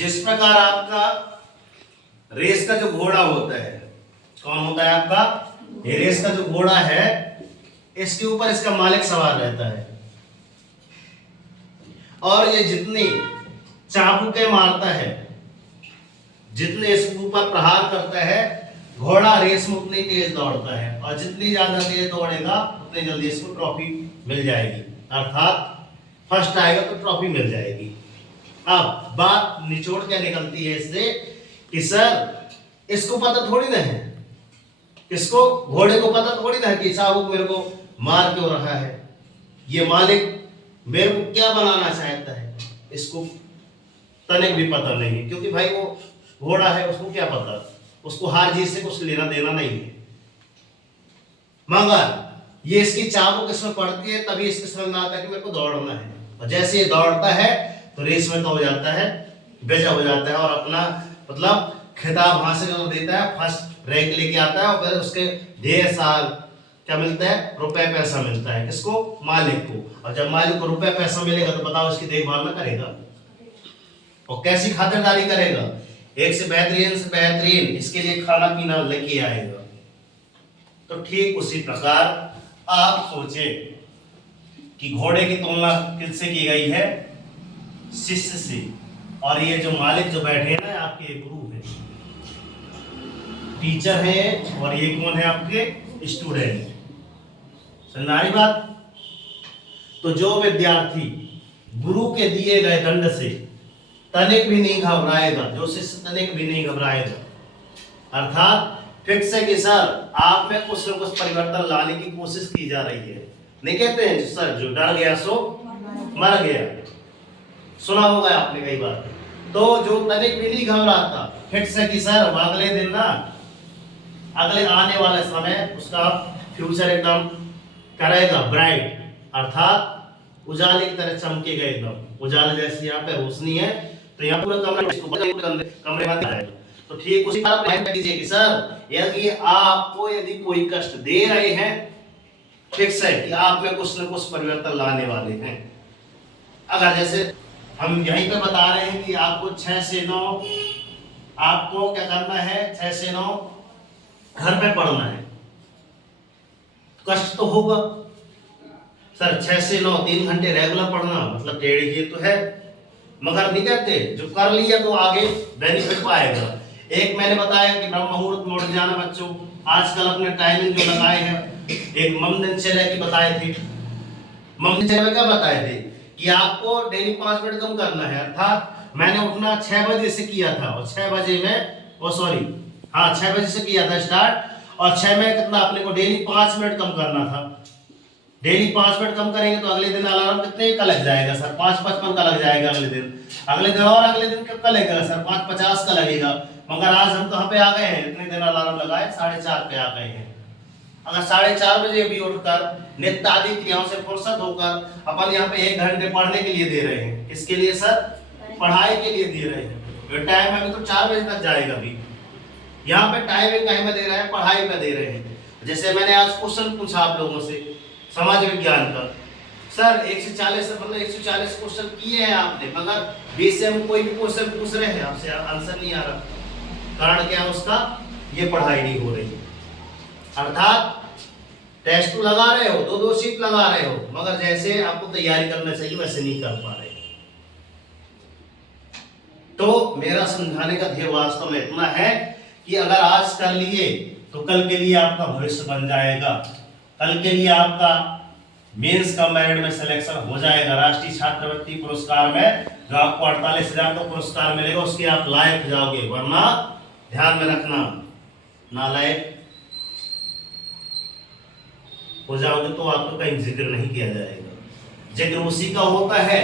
जिस प्रकार आपका रेस का जो घोड़ा होता है, कौन होता है आपका? ये रेस का जो घोड़ा है, इसके ऊपर इसका मालिक सवार रहता है और ये जितनी चाबुके मारता है, जितने इसके ऊपर प्रहार करता है, घोड़ा रेस में उतनी तेज दौड़ता है और जितनी ज्यादा तेज दौड़ेगा उतनी जल्दी इसको ट्रॉफी मिल जाएगी, अर्थात फर्स्ट आएगा तो ट्रॉफी मिल जाएगी। अब बात निचोड़ क्या निकलती है इससे कि सर इसको पता थोड़ी ना है, इसको घोड़े को पता थोड़ी ना है कि चाबुक मेरे को मार क्यों रहा है, ये मालिक मेरे को क्या बनाना चाहता है, इसको तनिक भी पता नहीं है, क्योंकि भाई वो घोड़ा है, उसको क्या पता, उसको हार जीत से कुछ लेना देना नहीं है। मगर ये इसकी चाबुक इसमें पड़ती है तभी इसके समझ में आता है कि मेरे को दौड़ना है, और जैसे ये दौड़ता है तो रेस में तो हो जाता है, बेजा हो जाता है और अपना मतलब खिताब हासिल कर देता है, फर्स्ट रैंक लेके आता है और फिर उसके ढेर साल क्या मिलता है? रुपए पैसा मिलता है। किसको? मालिक को। और जब मालिक को रुपए पैसा मिलेगा तो बताओ इसकी देखभाल ना करेगा और कैसी खातिरदारी करेगा? एक से बेहतरीन इसके लिए खाना पीना लेके आएगा। तो ठीक उसी प्रकार आप सोचें कि घोड़े की तुलना किससे की गई है? शिष्य से। और ये जो मालिक जो बैठे हैं ना, आपके गुरु है, टीचर है, और ये कौन है? आपके स्टूडेंट। समझ बात? तो जो विद्यार्थी गुरु के दिए गए दंड से तनिक भी नहीं घबराएगा, जो शिष्य तनिक भी नहीं घबराएगा, अर्थात फिक्स है कि सर आप में कुछ न कुछ परिवर्तन लाने की कोशिश की जा रही है। नहीं कहते हैं सर जो डर गया सो मर गया, सुना होगा आपने कई बार। तो जो तनिक भी नहीं घबराता, फिक्स है कि सर अगले दिन ना, अगले आने वाले समय उसका फ्यूचर एकदम करेगा ब्राइट, अर्थात उजाले की तरह चमकेगा एकदम। उजाले जैसे यहाँ पे रोशनी है तो यहाँ पूरा कमरे में आएगा। तो ठीक उसी तरह ध्यान दीजिए कि सर यदि आपको यदि कोई कष्ट दे रहे हैं, फिक्स है कि आप में कुछ न कुछ परिवर्तन लाने वाले हैं। अगर जैसे हम यहीं पे बता रहे हैं कि आपको 6 से 9 आपको क्या करना है, 6 से 9 घर पे पढ़ना है, कष्ट तो होगा सर। 6 से 9 3 घंटे रेगुलर पढ़ना मतलब टेढ़ी ये तो है, मगर नहीं कहते जो कर लिया तो आगे बेनिफिट पाएगा। एक मैंने बताया कि ब्रह्म मुहूर्त में उठ जाना बच्चों, आजकल अपने टाइमिंग जो लगाए हैं, एक मम दिनचर्या की बताए थे। मम दिनचर्या में क्या बताए थे कि आपको डेली 5 मिनट कम करना है, अर्थात मैंने उठना 6 बजे से किया था और 6 बजे में 6 बजे से किया था स्टार्ट, और 6 में कितना अपने को डेली 5 मिनट कम करना था। डेली 5 मिनट कम करेंगे तो अगले दिन अलार्म कितने का लग जाएगा सर? 5:55 का लग जाएगा अगले दिन। अगले दिन और अगले दिन कितना लगेगा सर? 5:50 का लगेगा। मगर आज हम कहाँ पे आ गए हैं? इतने दिन अलार्म लगाए 4:30 पे आ गए हैं। अगर 4:30 बजे भी उठकर नित्य आदि क्रियाओं से फुर्सत होकर अपन यहाँ पे 1 घंटे पढ़ने के लिए दे रहे हैं। किसके लिए सर? पढ़ाई के लिए दे रहे हैं। टाइम अभी तो 4 बजे तक जाएगा। अभी यहाँ पे टाइमिंग कहीं में दे रहे हैं, पढ़ाई पे दे रहे हैं। जैसे मैंने आज क्वेश्चन पूछा आप लोगों से समाज विज्ञान का, सर 140 मतलब 140 क्वेश्चन किए हैं आपने, मगर 20 से हम कोई भी क्वेश्चन पूछ रहे हैं आपसे आंसर नहीं आ रहा। कारण क्या है उसका? ये पढ़ाई नहीं हो रही, अर्थात टेस्ट तो लगा रहे हो, 2-2 शीट लगा रहे हो, मगर जैसे आपको तैयारी करना चाहिए वैसे नहीं कर पा रहे। तो मेरा समझाने का ध्येय वास्तव में इतना है कि अगर आज कर लिए तो कल के लिए आपका भविष्य बन जाएगा, कल के लिए आपका मेंस का मेरिट में सिलेक्शन हो जाएगा। राष्ट्रीय छात्रवृत्ति पुरस्कार में जो आपको 48,000 का पुरस्कार मिलेगा उसके आप लायक हो जाओगे, वरना ध्यान में रखना नालायक हो जाओगे तो आपको कहीं जिक्र नहीं किया जाएगा। जिक्र उसी का होता है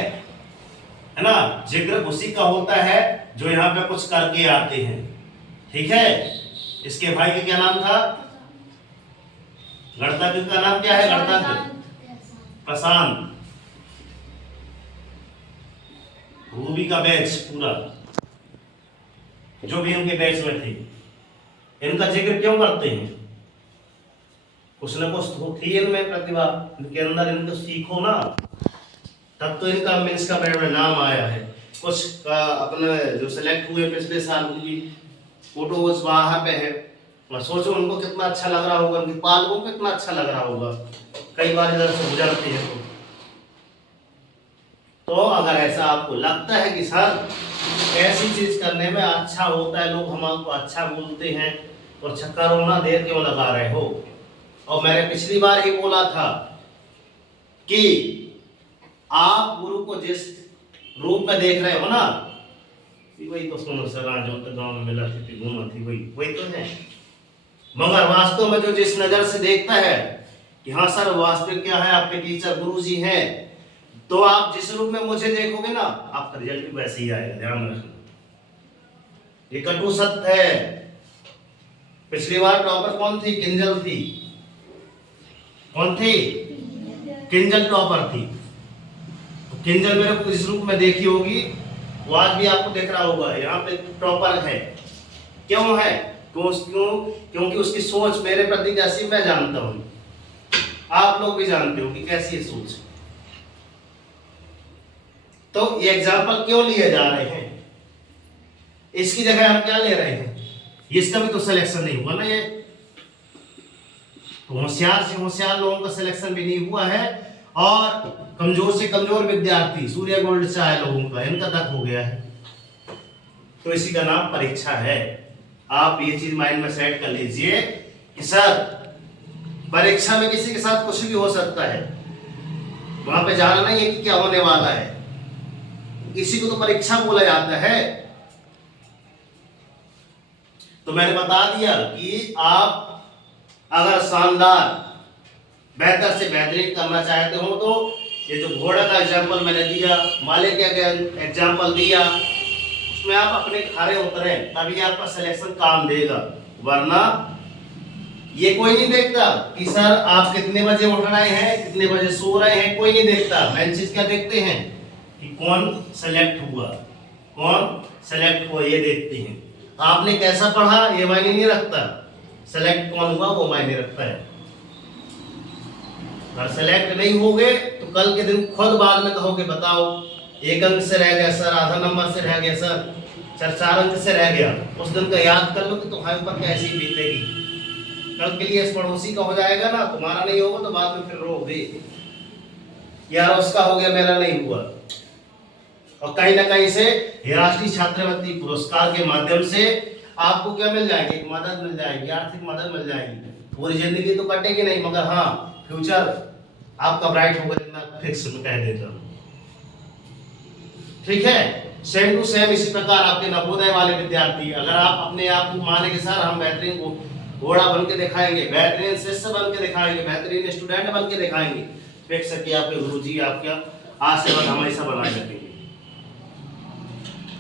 ना, जिक्र उसी का होता है जो यहाँ पे कुछ करके आते हैं। ठीक है, इसके भाई का क्या नाम था? गणतज्ञ का नाम क्या है? गणतज्ञ प्रशांत। रूबी का बैच पूरा जो भी उनके बैच में थे, इनका जिक्र क्यों करते हैं? कुछ न कुछ थी इनमें प्रतिभा, इनके अंदर, इनको सीखो ना, तब तो इनका मेंस का मेरिट में नाम आया है। कुछ अपने जो सिलेक्ट हुए पिछले साल उनकी फोटोज वहां पे है, और सोचो उनको कितना अच्छा लग रहा होगा, उनके पालकों को कितना अच्छा लग रहा होगा, कई बार इधर से गुजरते हैं। तो अगर ऐसा आपको लगता है कि सर ऐसी चीज करने में अच्छा होता है, लोग हमको अच्छा बोलते हैं, और छक्का रोना देर क्यों लगा रहे हो। और मैंने पिछली बार ही बोला था कि आप गुरु को जिस रूप में देख रहे हो ना, वही तो सुनो सर, जो तो गांव में मिला थी घूमा थी, वही तो है। मगर वास्तव में जो जिस नजर से देखता है कि हाँ सर वास्तविक क्या है, आपके टीचर गुरु जी हैं, तो आप जिस रूप में मुझे देखोगे ना, आपका रिजल्ट भी वैसे ही आएगा, ध्यान रखना। ये कटु सत्य है। पिछली बार टॉपर कौन थी? किंजल थी। कौन थी? किंजल टॉपर थी। तो किंजल मेरे को इस रूप में देखी होगी, वो आज भी आपको देख रहा होगा, यहाँ पे टॉपर है। क्यों है? क्योंकि उसकी सोच मेरे प्रति कैसी मैं जानता हूं, आप लोग भी जानते हो कि कैसी है सोच। तो ये एग्जाम्पल क्यों लिए जा रहे हैं? इसकी जगह हम क्या ले रहे हैं? इसका भी तो सिलेक्शन नहीं हुआ ना, ये तो होशियार से होशियार लोगों का सिलेक्शन भी नहीं हुआ है, और कमजोर से कमजोर विद्यार्थी सूर्य गोल्ड चाहे लोगों का, इनका तक हो गया है। तो इसी का नाम परीक्षा है। आप ये चीज माइंड में सेट कर लीजिए कि सर परीक्षा में किसी के साथ कुछ भी हो सकता है, वहां पे जाना नहीं है कि क्या होने वाला है, इसी को तो परीक्षा बोला जाता है। तो मैंने बता दिया कि आप अगर शानदार बेहतर से बेहतरीन करना चाहते हो, तो ये जो घोड़ा का एग्जाम्पल मैंने दिया, माले का एग्जाम्पल दिया, उसमें आप अपने खरे उतरे, तभी आपका सिलेक्शन काम देगा। वरना ये कोई नहीं देखता कि सर आप कितने बजे उठ रहे हैं, कितने बजे सो रहे हैं, कोई नहीं देखता। मेन चीज क्या देखते हैं कि कौन सेलेक्ट हुआ, कौन सेलेक्ट हुआ, ये देखते हैं। आपने कैसा पढ़ा ये मायने नहीं रखता, सेलेक्ट कौन हुआ वो मायने रखता है। अगर सेलेक्ट नहीं होगे तो कल के दिन खुद बाद में कहोगे बताओ एक अंक से रह गया सर, आधा नंबर से रह गया सर, 4 अंक से रह गया। उस दिन का याद कर लो कि तुम्हारे ऊपर कैसी बीतेगी। कल के लिए इस पड़ोसी का हो जाएगा ना, तुम्हारा नहीं होगा तो बाद में फिर रोगे यार उसका हो गया मेरा नहीं हुआ। और कहीं ना कहीं से राष्ट्रीय छात्रवृत्ति पुरस्कार के माध्यम से आपको क्या मिल जाएगी? एक मदद मिल जाएगी, आर्थिक मदद मिल जाएगी। पूरी जिंदगी तो कटेगी नहीं, मगर हाँ फ्यूचर आपका ब्राइट होगा, इतना फिक्स मैं कह देता हूं। ठीक है, सेम टू सेम इसी प्रकार आपके नवोदय वाले विद्यार्थी, अगर आप अपने आप को माने कि सर हम बेहतरीन घोड़ा बन के दिखाएंगे, बेहतरीन शिष्य बन के दिखाएंगे, बेहतरीन स्टूडेंट बन के दिखाएंगे, देख सके आपके गुरुजी आपका आशीर्वाद हमेशा बनाए रखेंगे।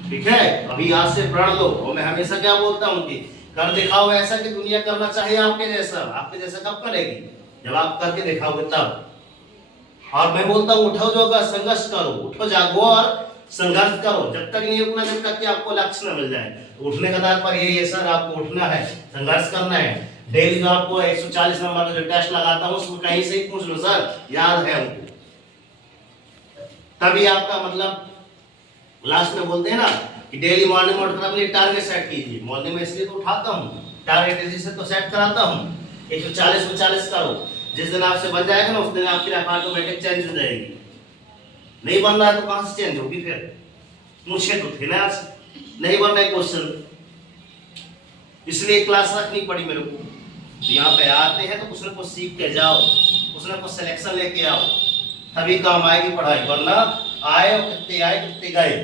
ठीक है, अभी आज से प्रण लो। और मैं हमेशा क्या बोलता हूँ कि कर दिखाओ ऐसा कि दुनिया करना चाहिए आपके जैसा। आपके जैसा कब करेगी? जब आप करके दिखाओगे तब। और मैं बोलता हूँ उठो जोगा संघर्ष करो, उठो जागो और संघर्ष करो, जब तक नहीं उठना जब तक कि आपको लक्ष्य न मिल जाए। उठने का तात्पर्य यही है सर, आपको उठना है, संघर्ष करना है। डेली जो आपको 140 नंबर का जो टेस्ट लगाता हूँ उसमें कहीं से ही पूछ लो सर, याद है हमको, तभी आपका मतलब लास्ट में बोलते हैं ना कि डेली मॉर्निंग में उठकर अपनी टारगेट सेट कीजिए। मॉर्निंग में इसलिए तो उठाता हूँ, टारगेट इसी से तो सेट कराता हूँ। 140 में 40 करो, जिस दिन आपसे बन जाएगा ना उस दिन आपकी लाइफ ऑटोमेटिक चेंज हो जाएगी। नहीं बन रहा है तो कहां से चेंज होगी? फिर मुझे तो थे ना आज नहीं बन रहा है क्वेश्चन, इसलिए क्लास रखनी पड़ी मेरे को। तो यहाँ पे आते हैं तो कुछ न कुछ सीख के जाओ, कुछ न कुछ सिलेक्शन लेके आओ, तभी काम आएगी पढ़ाई। वरना आए कितने गए।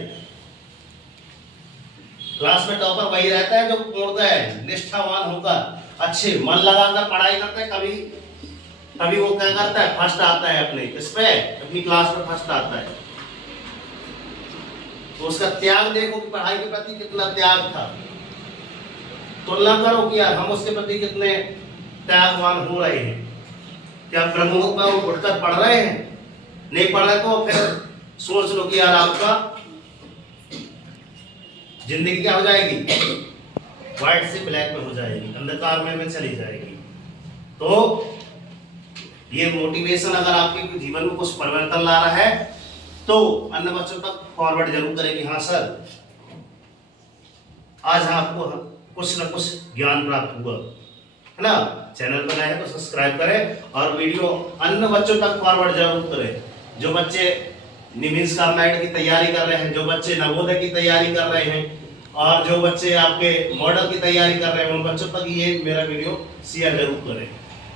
क्लास में टॉपर वही रहता है जो पूर्णतः है निष्ठावान होकर अच्छे मन लगाकर पढ़ाई करता है, कभी वो क्या करता है फर्स्ट आता है अपने इसमें, अपनी क्लास में फर्स्ट आता है। तो उसका त्याग देखो कि पढ़ाई के प्रति कितना त्याग था। तुलना करो कि यार हम उसके प्रति कितने त्यागवान हो रहे हैं। क्या ब्रह्ममुहूर्त में वो उठकर पढ़ रहे हैं? नहीं पढ़ रहे तो फिर सोच लो कि यार आपका जिंदगी क्या हो जाएगी? व्हाइट से ब्लैक में हो जाएगी, अंधकार में चली जाएगी। तो ये मोटिवेशन अगर आपके जीवन में कुछ परिवर्तन ला रहा है तो अन्य बच्चों तक फॉरवर्ड जरूर करें कि हाँ सर आज आपको कुछ न कुछ ज्ञान प्राप्त हुआ है ना। चैनल पर नए हैं तो सब्सक्राइब करें और वीडियो अन्य बच्चों तक फॉरवर्ड जरूर करें। जो बच्चे निमिष का मैट की तैयारी कर रहे हैं, जो बच्चे नवोदय की तैयारी कर रहे हैं और जो बच्चे आपके मॉडल की तैयारी कर रहे हैं, उन बच्चों तक ये मेरा वीडियो शेयर जरूर करें।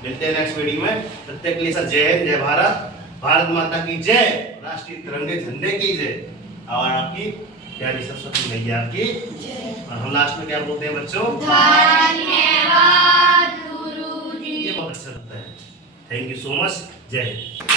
मिलते हैं नेक्स्ट वीडियो में। प्रत्येक के लिए सर जय हिंद, जय भारत, भारत माता की जय, राष्ट्रीय तिरंगे झंडे की जय और आपकी प्यारी सरस्वती मैया की। और हम लास्ट में क्या बोलते हैं बच्चों? धन्यवाद गुरुजी। ये बहुत अच्छा लगता है। Thank you so much. जय हिंद।